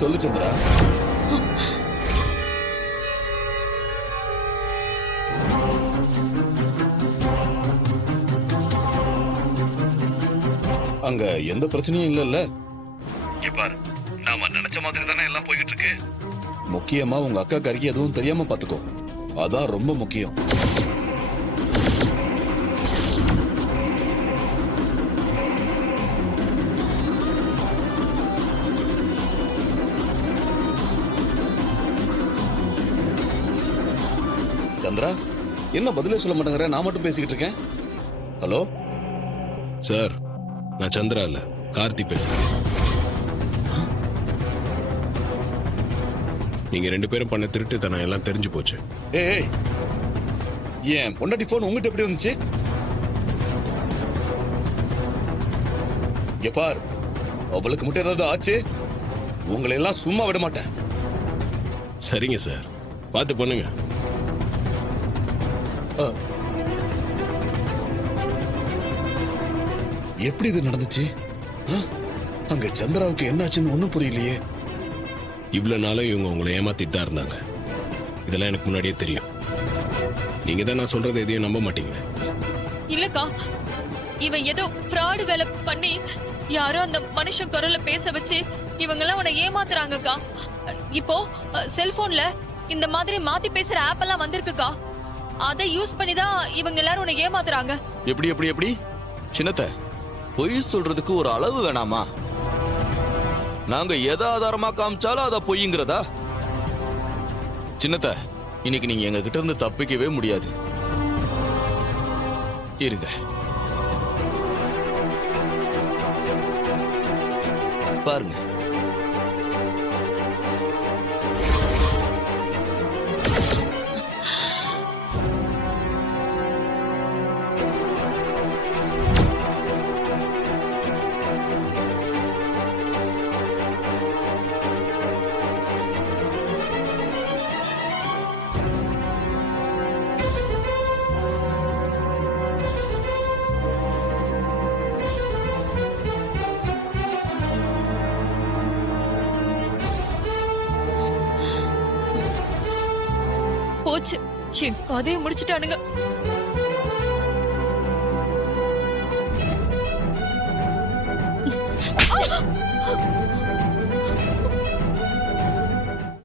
சொல்லு சந்திரா. அங்க எந்த பிரச்சனையும் இல்லல்ல? பாரு, நாம நினைச்ச மாதிரி தானே எல்லாம் போய்கிட்டு இருக்கு. முக்கியமா உங்க அக்கா கறிக்கு எதுவும் தெரியாம பாத்துக்கோ, அதான் ரொம்ப முக்கியம். சந்திரா, என்ன பதிலே சொல்ல மாட்டேங்கிற? நான் மட்டும் பேசிக்கிட்டு இருக்கேன். ஹலோ சார், நான் சந்திரா இல்ல, கார்த்தி பேசுறேன். நீங்க 2 பேரும் பண்ண திருட்டுத்தனம் எல்லாம் தெரிஞ்சு போச்சு. ஏய், ஏன் பொண்டாட்டி போன் உங்ககிட்ட எப்படி வந்துச்சு? இங்க பார், அவளுக்கு மட்டும் ஏதாவது ஆச்சு, உங்களை எல்லாம் சும்மா விட மாட்டேன். சரிங்க சார், பார்த்து பண்ணுங்க. எப்படி இது நடந்துச்சு? அங்க சந்திராவுக்கு என்னாச்சுன்னு ஒண்ணும் புரியலையே. இவ்வளவு நாளும் இவங்க உங்களை ஏமாத்திட்டு தான் இருந்தாங்க. இதெல்லாம் எனக்கு முன்னாடியே தெரியும். நீங்க தான் நான் சொல்றது எதையும் நம்ப மாட்டீங்க. இல்லக்கா, இவன் ஏதோ ஃப்ராடு வேலை பண்ணி யாரோ அந்த மனுஷன் குரல்ல பேச வச்சு இவங்க எல்லாம் உன்னை ஏமாத்துறாங்கக்கா. இப்போ செல்போன்ல இந்த மாதிரி மாத்தி பேசுற ஆப் எல்லாம் வந்திருக்குக்கா. அதை யூஸ் பண்ணி தான் இவங்க எல்லாரும் உன்னை ஏமாத்துறாங்க. எப்படி எப்படி எப்படி சின்னத்த, பொய் சொல்றதுக்கு ஒரு அளவு வேணாமா? நாங்க எதை ஆதாரமா காமிச்சாலும் அத பொய்ங்கிறதா? சின்னத்த, இன்னைக்கு நீங்க எங்க கிட்ட இருந்து தப்பிக்கவே முடியாது. இருங்க, பாருங்க. போச்சு, என் கதையை முடிச்சுட்டானுங்க.